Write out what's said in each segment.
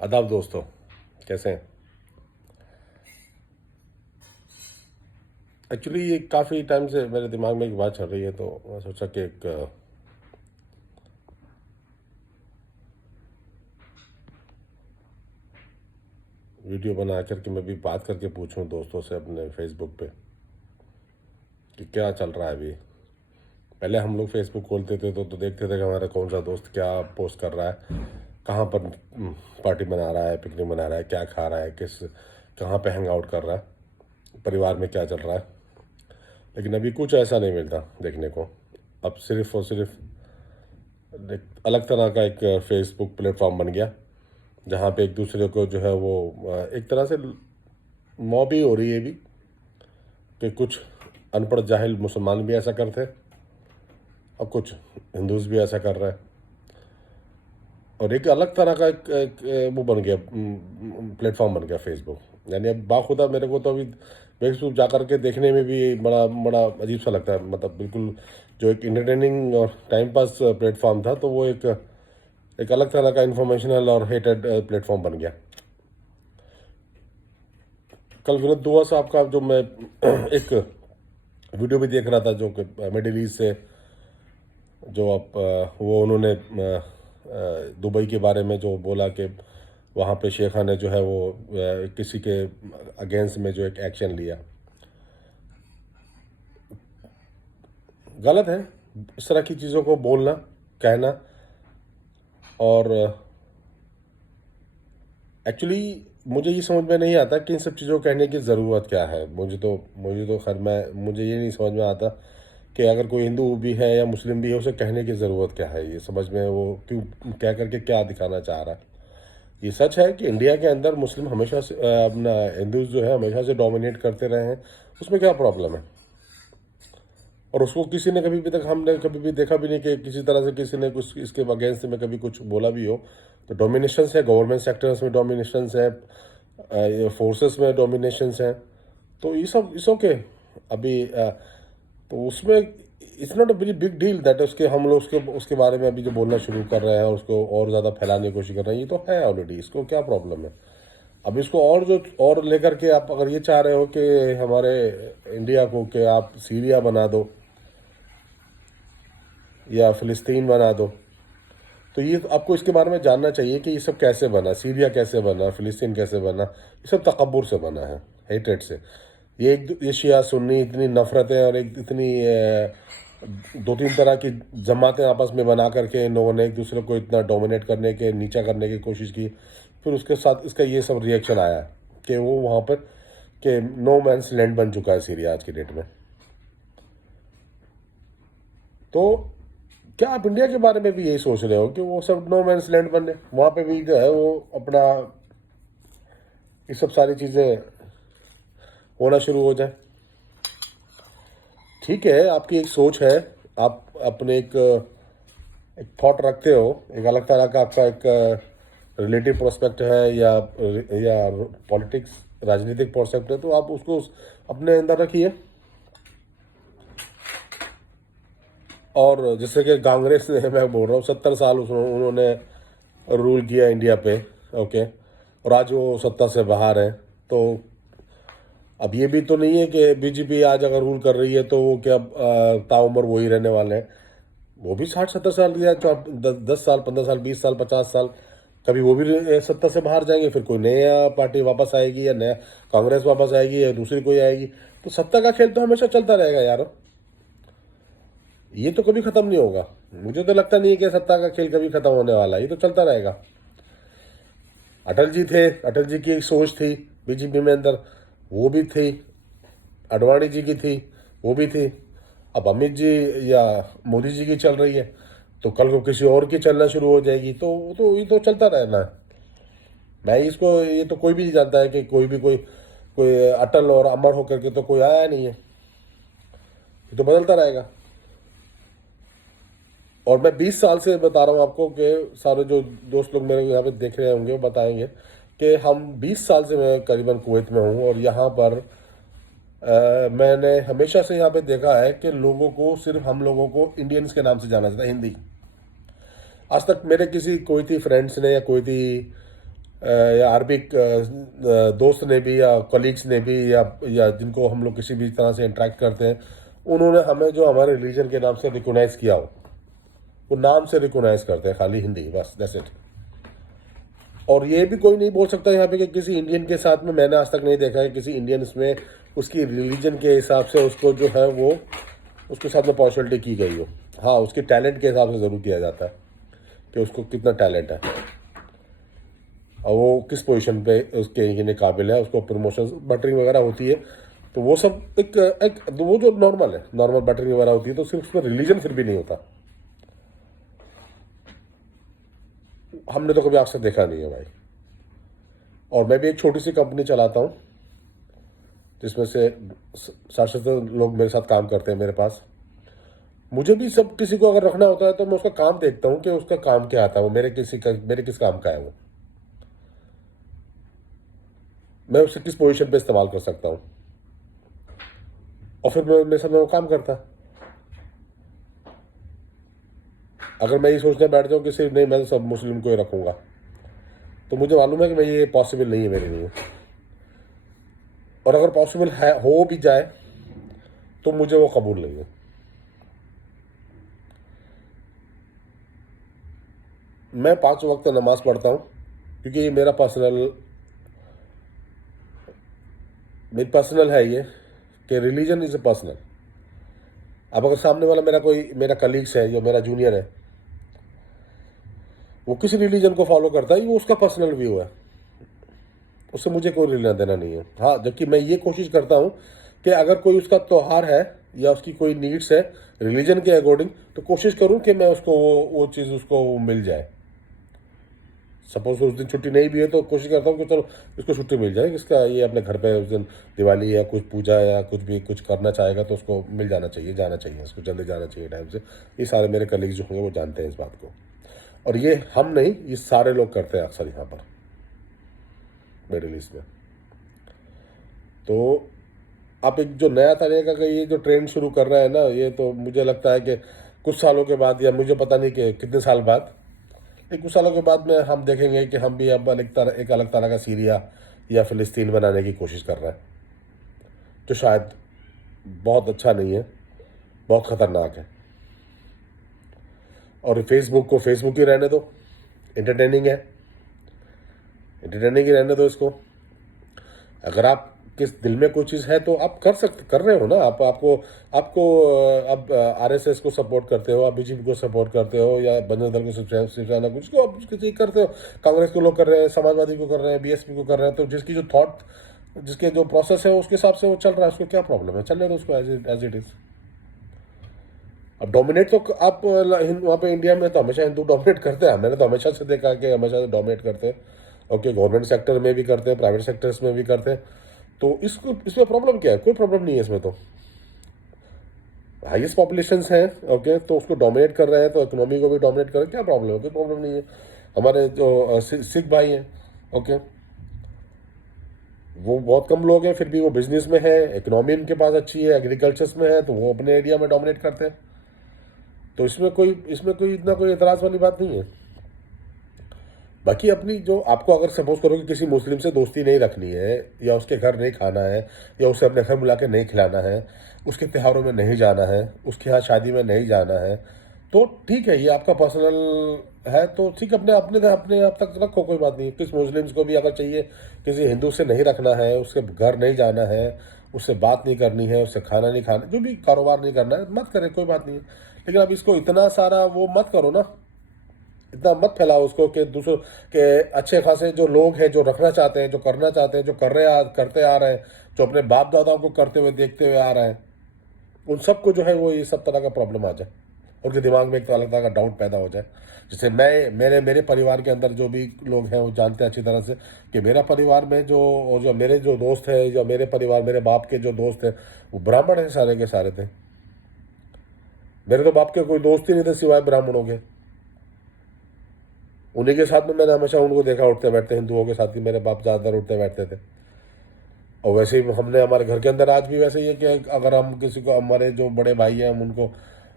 आदाब दोस्तों, कैसे हैं? एक्चुअली ये काफ़ी टाइम से मेरे दिमाग में एक बात चल रही है, तो मैं सोचा कि एक वीडियो बना करके मैं भी बात करके पूछूं दोस्तों से अपने फेसबुक पे कि क्या चल रहा है अभी। पहले हम लोग फेसबुक खोलते थे तो देखते थे कि हमारा कौन सा दोस्त क्या पोस्ट कर रहा है, कहाँ पर पार्टी मना रहा है, पिकनिक मना रहा है, क्या खा रहा है, कहाँ पे हैंग आउट कर रहा है, परिवार में क्या चल रहा है। लेकिन अभी कुछ ऐसा नहीं मिलता देखने को। अब सिर्फ और सिर्फ एक अलग तरह का एक फेसबुक प्लेटफॉर्म बन गया, जहाँ पे एक दूसरे को जो है वो एक तरह से मॉब ही हो रही है भी, कि कुछ अनपढ़ जाहिल मुसलमान भी ऐसा करते हैं और कुछ हिंदूज भी ऐसा कर रहे हैं। और एक अलग तरह का एक वो बन गया, प्लेटफॉर्म बन गया फेसबुक। यानी अब बाखुदा मेरे को तो अभी फेसबुक जा कर के देखने में भी बड़ा बड़ा अजीब सा लगता है। मतलब बिल्कुल जो एक इंटरटेनिंग और टाइम पास प्लेटफॉर्म था, तो वो एक अलग तरह का इंफॉर्मेशनल और हेटेड प्लेटफॉर्म बन गया। कल विनोद दुआ साहब का जो मैं एक वीडियो भी देख रहा था, जो कि मिडिल ईस्ट से जो आप वो उन्होंने दुबई के बारे में जो बोला कि वहाँ पे शेखा ने जो है वो किसी के अगेंस्ट में जो एक एक्शन लिया, गलत है इस तरह की चीज़ों को बोलना, कहना। और एक्चुअली मुझे ये समझ में नहीं आता कि इन सब चीज़ों को कहने की ज़रूरत क्या है। मुझे तो खैर मैं मुझे ये नहीं समझ में आता कि अगर कोई हिंदू भी है या मुस्लिम भी है, उसे कहने की ज़रूरत क्या है। ये समझ में वो क्यों कह करके क्या दिखाना चाह रहा है। ये सच है कि इंडिया के अंदर मुस्लिम हमेशा से अपना हिंदूज जो है हमेशा से डोमिनेट करते रहे हैं, उसमें क्या प्रॉब्लम है। और उसको किसी ने कभी भी तक हमने कभी भी देखा भी नहीं कि किसी तरह से किसी ने कुछ इसके अगेंस्ट में कभी कुछ बोला भी हो। तो डोमिनेशंस है, गवर्नमेंट सेक्टर्स में डोमिनेशंस है, फोर्सेस में डोमिनेशंस हैं। तो ये सब इस ओके। अभी तो उसमें it's not a very big deal that उसके हम लोग उसके बारे में अभी जो बोलना शुरू कर रहे हैं और उसको और ज़्यादा फैलाने की कोशिश कर रहे हैं। ये तो है ऑलरेडी, इसको क्या प्रॉब्लम है। अब इसको और जो और लेकर के आप अगर ये चाह रहे हो कि हमारे इंडिया को कि आप सीरिया बना दो या फ़िलिस्तीन बना दो, तो ये तो आपको इसके बारे में जानना चाहिए कि ये सब कैसे बना, सीरिया कैसे बना, फ़िलिस्तीन कैसे बना। ये सब तकब्बुर से बना है, हेट्रेड से। ये शिया सुन्नी इतनी नफ़रतें और एक इतनी दो तीन तरह की जमातें आपस में बना करके इन लोगों ने एक दूसरे को इतना डोमिनेट करने के, नीचा करने की कोशिश की। फिर उसके साथ इसका ये सब रिएक्शन आया कि वो वहाँ पर कि नो मैंस लैंड बन चुका है सीरिया आज की डेट में। तो क्या आप इंडिया के बारे में भी यही सोच रहे हो कि वो सब नो मैंस लैंड बने, वहाँ पे भी जो है वो अपना ये सब सारी चीज़ें होना शुरू हो जाए? ठीक है, आपकी एक सोच है, आप अपने एक थॉट रखते हो, एक अलग तरह का आपका एक रिलेटिव प्रोस्पेक्ट है या पॉलिटिक्स राजनीतिक प्रोस्पेक्ट है, तो आप उसको अपने अंदर रखिए। और जैसे कि कांग्रेस ने, मैं बोल रहा हूँ 70 साल उन्होंने रूल किया इंडिया पे, ओके, और आज वो सत्ता से बाहर है। तो अब ये भी तो नहीं है कि बीजेपी आज अगर रूल कर रही है तो वो क्या ताउम्र वही रहने वाले हैं। वो भी 60-70 साल या 10 साल 15 साल 20 साल 50 साल, कभी वो भी सत्ता से बाहर जाएंगे, फिर कोई नया पार्टी वापस आएगी या नया कांग्रेस वापस आएगी या दूसरी कोई आएगी। तो सत्ता का खेल तो हमेशा चलता रहेगा यार, ये तो कभी खत्म नहीं होगा। मुझे तो लगता नहीं है कि सत्ता का खेल कभी खत्म होने वाला है, ये तो चलता रहेगा। अटल जी थे, अटल जी की एक सोच थी बीजेपी में अंदर, वो भी थी। अडवाणी जी की थी, वो भी थी। अब अमित जी या मोदी जी की चल रही है, तो कल को किसी और की चलना शुरू हो जाएगी। तो ये तो चलता रहना है। मैं इसको ये तो कोई भी नहीं जानता है कि कोई भी कोई कोई अटल और अमर होकर के तो कोई आया नहीं है, ये तो बदलता रहेगा। और मैं 20 साल से बता रहा हूँ आपको कि सारे जो दोस्त लोग मेरे यहाँ पे देख रहे होंगे वो बताएंगे कि हम 20 साल से मैं करीबन कुवैत में हूँ, और यहाँ पर मैंने हमेशा से यहाँ पे देखा है कि लोगों को सिर्फ हम लोगों को इंडियंस के नाम से जाना जाता है, हिंदी। आज तक मेरे किसी कोई थी फ्रेंड्स ने या कोई थी या अरबिक दोस्त ने भी या कलीग्स ने भी या जिनको हम लोग किसी भी तरह से इंटरेक्ट करते हैं, उन्होंने हमें जो हमारे रिलीजन के नाम से रिकोगनाइज किया हो, वो नाम से रिकोगनाइज करते हैं खाली हिंदी, बस दैट्स इट। और ये भी कोई नहीं बोल सकता यहाँ पे कि किसी इंडियन के साथ में, मैंने आज तक नहीं देखा है किसी इंडियन इसमें उसकी रिलीजन के हिसाब से उसको जो है वो उसके साथ में पार्शलिटी की गई हो। हाँ, उसके टैलेंट के हिसाब से ज़रूर किया जाता है कि उसको कितना टैलेंट है और वो किस पोजीशन पे उसके लिए काबिल है, उसको प्रमोशन बटरिंग वगैरह होती है, तो वो सब एक वो जो नॉर्मल है, नॉर्मल बटरिंग वगैरह होती है, तो सिर्फ उसमें रिलीजन फिर भी नहीं होता। हमने तो कभी आज तक देखा नहीं है भाई। और मैं भी एक छोटी सी कंपनी चलाता हूँ जिसमें से 60-70 लोग मेरे साथ काम करते हैं मेरे पास। मुझे भी सब किसी को अगर रखना होता है तो मैं उसका काम देखता हूँ कि उसका काम क्या आता है, वो मेरे किस काम का है, वो मैं उसे किस पोजीशन पे इस्तेमाल कर सकता हूँ, और फिर मैं मेरे साथ में वो काम करता है। अगर मैं ये सोचने बैठ जाऊँ कि सिर्फ नहीं मैं तो सब मुस्लिम को ही रखूँगा, तो मुझे मालूम है कि मैं ये पॉसिबल नहीं है मेरे लिए। और अगर पॉसिबल है हो भी जाए तो मुझे वो कबूल नहीं है। मैं 5 वक्त नमाज पढ़ता हूँ क्योंकि ये मेरी पर्सनल है ये, कि रिलीजन इज़ ए पर्सनल। अब अगर सामने वाला मेरा कलीग्स है या मेरा जूनियर है, वो किसी रिलीजन को फॉलो करता है, वो उसका पर्सनल व्यू है, उससे मुझे कोई लेना देना नहीं है। हाँ, जबकि मैं ये कोशिश करता हूँ कि अगर कोई उसका त्यौहार है या उसकी कोई नीड्स है रिलीजन के अकॉर्डिंग, तो कोशिश करूँ कि मैं उसको वो चीज़ उसको मिल जाए। सपोज उस दिन छुट्टी नहीं भी है तो कोशिश करता हूँ कि चलो इसको छुट्टी मिल जाए, इसका ये अपने घर पे उस दिन दिवाली या कुछ पूजा या कुछ करना चाहेगा तो उसको मिल जाना चाहिए, जाना चाहिए, उसको जल्दी जाना चाहिए टाइम से। ये सारे मेरे कलीग्स जो होंगे वो जानते हैं इस बात को, और ये हम नहीं, ये सारे लोग करते हैं अक्सर यहाँ पर मिडिल ईस्ट में। तो आप एक जो नया तरीका का ये जो ट्रेंड शुरू कर रहा है ना, ये तो मुझे लगता है कि कुछ सालों के बाद, या मुझे पता नहीं कि कितने साल बाद, लेकिन कुछ सालों के बाद में हम देखेंगे कि हम भी अब एक अलग तरह का सीरिया या फ़िलिस्तीन बनाने की कोशिश कर रहे हैं, जो शायद बहुत अच्छा नहीं है, बहुत ख़तरनाक है। और फेसबुक को फेसबुक ही रहने दो, एंटरटेनिंग है, एंटरटेनिंग ही रहने दो इसको। अगर आप किस दिल में कोई चीज़ है तो आप कर रहे हो ना, आपको अब आरएसएस को सपोर्ट करते हो, आप बीजेपी को सपोर्ट करते हो, या बजरंग दल को, शिवसेना कुछ को आप किसी करते हो, कांग्रेस को लोग कर रहे हैं, समाजवादी को कर रहे हैं, बीएसपी को कर रहे हैं, तो जिसके जो प्रोसेस है उसके हिसाब से वो चल रहा है, उसको क्या प्रॉब्लम है, चलने दो उसको एज इट इज़। अब डोमिनेट तो आप वहाँ पे इंडिया में तो हमेशा हिंदू डोमिनेट करते हैं, मैंने तो हमेशा से देखा कि हमेशा से डोमिनेट करते हैं। ओके, गवर्नमेंट सेक्टर में भी करते हैं, प्राइवेट सेक्टर्स में भी करते हैं, तो इसमें प्रॉब्लम क्या है? कोई प्रॉब्लम नहीं है इसमें। तो हाईएस्ट पॉपुलेशंस हैं, ओके, तो उसको डोमिनेट कर रहे हैं, तो इकोनॉमी को भी डोमिनेट कर रहे हैं, क्या प्रॉब्लम है? कोई प्रॉब्लम नहीं है। हमारे जो सिख भाई हैं, ओके, वो बहुत कम लोग हैं, फिर भी वो बिजनेस में है, इकोनॉमी उनके पास अच्छी है, एग्रीकल्चर्स में है, तो वो अपने एरिया में डोमिनेट करते हैं। तो इसमें कोई इतना कोई एतराज़ वाली बात नहीं है। बाकी अपनी जो आपको अगर सपोज करो कि किसी मुस्लिम से दोस्ती नहीं रखनी है, या उसके घर नहीं खाना है, या उसे अपने घर बुला के नहीं खिलाना है, उसके त्योहारों में नहीं जाना है, उसके यहाँ शादी में नहीं जाना है, तो ठीक है, ये आपका पर्सनल है, तो ठीक, अपने अपने आप तक रखो, कोई बात नहीं। किस मुस्लिम्स को भी अगर चाहिए किसी हिंदू से नहीं रखना है, उसके घर नहीं जाना है, उससे बात नहीं करनी है, उससे खाना नहीं खाना, जो भी कारोबार नहीं करना है, मत करे, कोई बात नहीं है। लेकिन अब इसको इतना सारा वो मत करो ना, इतना मत फैलाओ उसको कि दूसरों के अच्छे खासे जो लोग हैं, जो रखना चाहते हैं, जो करना चाहते हैं, जो करते आ रहे हैं, जो अपने बाप दादाओं को करते हुए देखते हुए आ रहे हैं, उन सबको जो है वो ये सब तरह का प्रॉब्लम आ जाए, उनके दिमाग में एक अलग तरह का डाउट पैदा हो जाए। जैसे मेरे परिवार के अंदर जो भी लोग हैं वो जानते हैं अच्छी तरह से कि मेरा परिवार में जो मेरे जो दोस्त हैं, जो मेरे बाप के जो दोस्त हैं, वो ब्राह्मण हैं, सारे के सारे थे। मेरे तो बाप के कोई दोस्त ही नहीं थे सिवाय ब्राह्मणों के। उन्हीं के साथ में मैंने हमेशा उनको देखा उठते बैठते, हिंदुओं के साथ ही मेरे बाप ज़्यादातर उठते बैठते थे। और वैसे ही हमने हमारे घर के अंदर आज भी वैसे ही है कि अगर हम किसी को, हमारे जो बड़े भाई हैं, हम उनको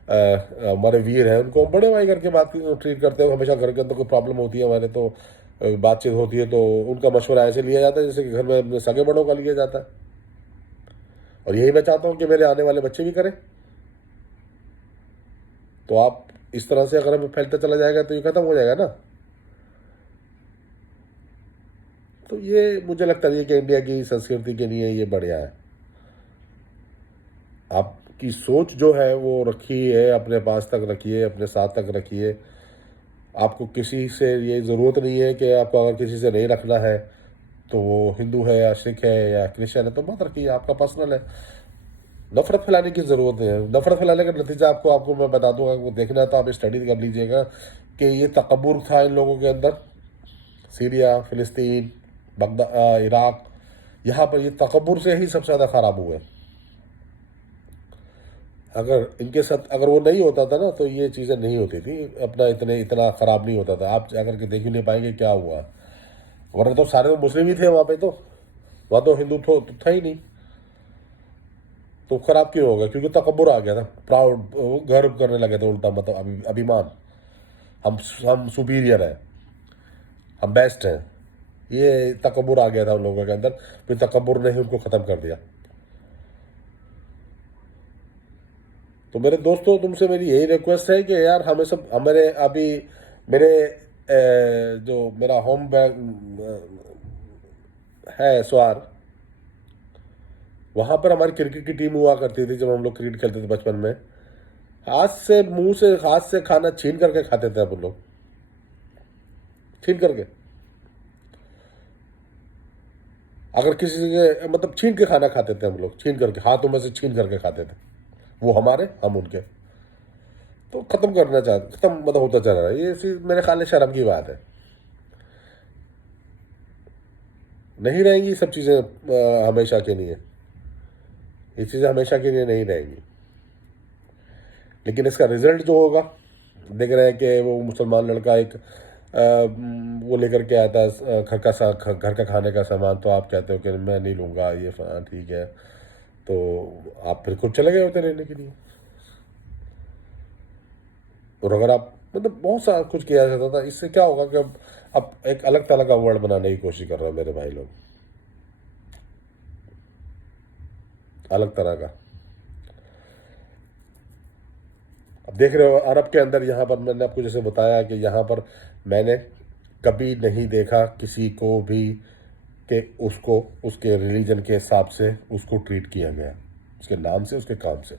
हमारे वीर हैं उनको हम बड़े भाई करके बात ट्रीट करते हैं। हमेशा घर के अंदर कोई प्रॉब्लम होती है हमारे तो बातचीत होती है तो उनका मशवरा ऐसे लिया जाता है जैसे कि घर में अपने सगे बड़ों का लिया जाता है। और यही मैं चाहता हूँ कि मेरे आने वाले बच्चे भी करें। तो आप इस तरह से अगर हमें फैलता चला जाएगा तो ये खत्म हो जाएगा ना। तो ये मुझे लगता नहीं है कि इंडिया की संस्कृति के लिए ये बढ़िया है। आपकी सोच जो है वो रखिए, अपने पास तक रखिए, अपने साथ तक रखिए। आपको किसी से ये ज़रूरत नहीं है कि आपको अगर किसी से नहीं रखना है तो वो हिंदू है या सिख है या क्रिश्चियन है तो मत रखिए, आपका पर्सनल है। नफरत फैलाने की ज़रूरत नहीं है। नफरत फैलाने का नतीजा आपको आपको मैं बता दूंगा, वो देखना है तो आप स्टडी कर लीजिएगा कि ये तकब्बुर था इन लोगों के अंदर। सीरिया, फ़िलिस्तीन, बगदाद, इराक, यहाँ पर ये तकब्बुर से ही सबसे ज़्यादा ख़राब हुए। अगर इनके साथ अगर वो नहीं होता था ना तो ये चीज़ें नहीं होती थी, अपना इतना ख़राब नहीं होता था। आप जाकर के देख ही नहीं पाएंगे क्या हुआ। वरना तो सारे तो मुस्लिम ही थे वहाँ पे, तो वहाँ तो हिंदू तो था ही नहीं। तो खराब क्यों होगा? क्योंकि तकब्बुर आ गया था, प्राउड, गर्व करने लगे थे उल्टा, मतलब अभिमान, हम सुपीरियर हैं, हम बेस्ट हैं। ये तकब्बुर आ गया था उन लोगों के अंदर, फिर तकब्बुर ने ही उनको ख़त्म कर दिया। तो मेरे दोस्तों, तुमसे मेरी यही रिक्वेस्ट है कि यार हमें सब हमारे अभी मेरे जो मेरा होम है स्वार, वहाँ पर हमारी क्रिकेट की टीम हुआ करती थी जब हम लोग क्रिकेट खेलते थे बचपन में। हाथ से खाना छीन करके खाते थे हम लोग, छीन करके। अगर किसी के मतलब छीन के खाना खाते थे हम लोग, छीन करके, हाथों में से छीन करके खाते थे। वो हमारे, हम उनके। तो खत्म करना चाहते, खत्म मतलब होता चला रहा है ये चीज़। मेरे ख्याल में शर्म की बात है। नहीं रहेंगी सब चीज़ें हमेशा के लिए, ये चीज़ें हमेशा के लिए नहीं रहेंगी। लेकिन इसका रिजल्ट जो होगा, देख रहे हैं कि वो मुसलमान लड़का एक वो लेकर के आता है घर का खाने का सामान, तो आप कहते हो कि मैं नहीं लूँगा ये, ठीक है, तो आप फिर खुद चले गए होते लेने के लिए। और अगर आप मतलब बहुत सारा कुछ किया जाता था, इससे क्या होगा कि अब एक अलग तरह का वर्ल्ड बनाने की कोशिश कर रहे हैं मेरे भाई लोग, अलग तरह का। अब देख रहे हो अरब के अंदर, यहाँ पर मैंने आपको जैसे बताया कि यहाँ पर मैंने कभी नहीं देखा किसी को भी कि उसको उसके रिलीजन के हिसाब से उसको ट्रीट किया गया, उसके नाम से, उसके काम से,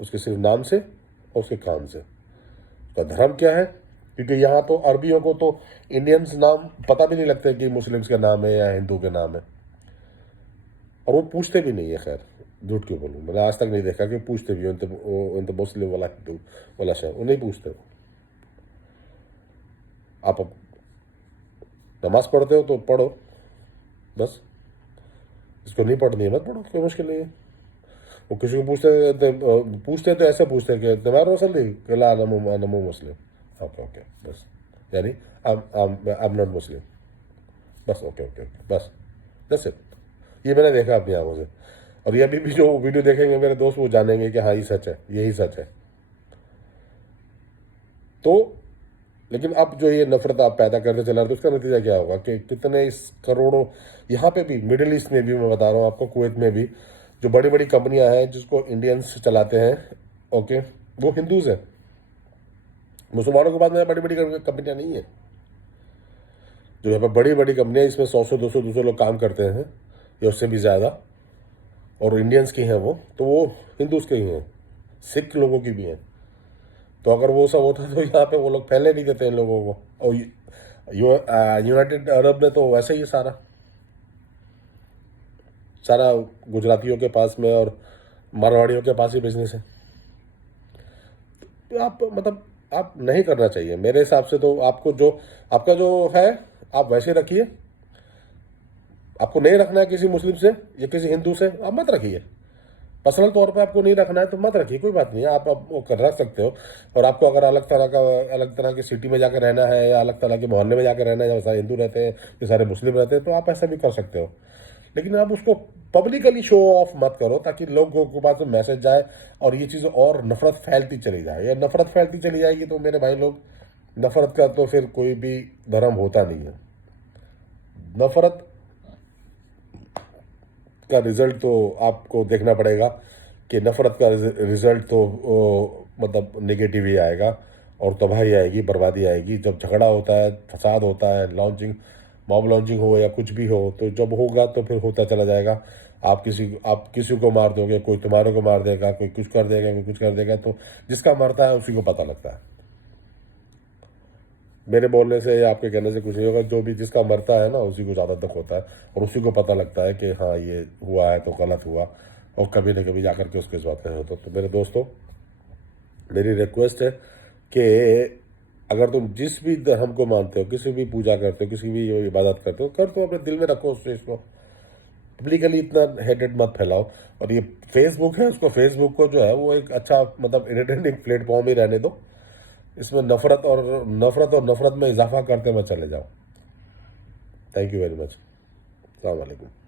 उसके सिर्फ नाम से और उसके काम से। उसका धर्म क्या है, क्योंकि यहाँ तो अरबियों को तो इंडियंस नाम पता भी नहीं लगते कि मुस्लिम्स के नाम है या हिंदू के नाम है, और वो पूछते भी नहीं है। खैर, झूठ क्यों बोलूँ, मैंने आज तक नहीं देखा कि पूछते भी हो मुस्लिम वाला हिंदू वाला शहर, वो नहीं पूछते। आप नमाज पढ़ते हो तो पढ़ो बस, इसको नहीं पढ़नी है मत पढ़ो, कोई मुश्किल नहीं है। वो किसी को पूछते तो ऐसे पूछते हैं कि तुम्हारा वसली कला नमो मुस्लिम, ओके ओके बस, यानी आई एम नॉट मुस्लिम, बस, ओके ओके बस, दैट्स इट। ये मैंने देखा अपनी आंखों से। और ये अभी भी जो वीडियो देखेंगे मेरे दोस्त, वो जानेंगे कि हाँ ये सच है, यही सच है। तो लेकिन अब जो ये नफरत आप पैदा करते चला रहे, तो उसका नतीजा क्या होगा कि कितने इस करोड़ों, यहाँ पे भी, मिडिल ईस्ट में भी, मैं बता रहा हूँ आपको, कुवैत में भी जो बड़ी बड़ी कंपनियां हैं जिसको इंडियंस चलाते हैं, ओके, वो हिंदूज हैं। मुसलमानों के बाद में बड़ी बड़ी कंपनियां नहीं है। जो यहाँ पर बड़ी बड़ी कंपनियां, इसमें 100 200 लोग काम करते हैं या उससे भी ज़्यादा, और इंडियंस की हैं वो, तो वो हिंदूज के ही हैं, सिख लोगों की भी हैं। तो अगर वो सब होता तो यहाँ पे वो लोग पहले नहीं देते इन लोगों को। और यूनाइटेड अरब में तो वैसे ही सारा सारा गुजरातियों के पास में और मारवाड़ियों के पास ही बिजनेस है। तो आप मतलब आप नहीं करना चाहिए मेरे हिसाब से। तो आपको जो आपका जो है आप वैसे रखिए। आपको नहीं रखना है किसी मुस्लिम से या किसी हिंदू से, आप मत रखिए। पर्सनल तौर पे आपको नहीं रखना है तो मत रखिए, कोई बात नहीं है, आप वो कर रख सकते हो। और आपको अगर अलग तरह की सिटी में जाकर रहना है या अलग तरह के मोहल्ले में जाकर रहना है जहाँ सारे हिंदू रहते हैं या सारे मुस्लिम रहते हैं, तो आप ऐसा भी कर सकते हो। लेकिन आप उसको पब्लिकली शो ऑफ मत करो ताकि लोगों के पास मैसेज जाए और ये चीज़ और नफरत फैलती चली जाए। या नफरत फैलती चली जाएगी तो मेरे भाई लोग, नफरत का तो फिर कोई भी धर्म होता नहीं है। नफरत का रिजल्ट तो आपको देखना पड़ेगा कि नफरत का रिजल्ट तो मतलब नेगेटिव ही आएगा और तबाही आएगी, बर्बादी आएगी। जब झगड़ा होता है, फसाद होता है, लॉन्चिंग, मॉब लॉन्चिंग हो या कुछ भी हो, तो जब होगा तो फिर होता चला जाएगा। आप किसी को मार दोगे, कोई तुम्हारे को मार देगा, कोई कुछ कर देगा, कोई कुछ कर देगा। तो जिसका मरता है उसी को पता लगता है। मेरे बोलने से या आपके कहने से कुछ नहीं होगा। जो भी जिसका मरता है ना, उसी को ज़्यादा दुख होता है और उसी को पता लगता है कि हाँ ये हुआ है तो गलत हुआ, और कभी न कभी जाकर के उसके इस बात में होता। तो मेरे दोस्तों, मेरी रिक्वेस्ट है कि अगर तुम जिस भी धर्म को मानते हो, किसी भी पूजा करते हो, किसी भी इबादत करते हो, तो अपने दिल में रखो उस चीज़ को। पब्लिकली इतना हेटेड मत फैलाओ। और ये फेसबुक है, उसको फेसबुक को जो है वो एक अच्छा मतलब एंटरटेनिंग प्लेटफॉर्म ही रहने दो। इसमें नफरत और नफरत में इजाफा करते मत चले जाओ। Thank you very much. अस्सलाम वालेकुम।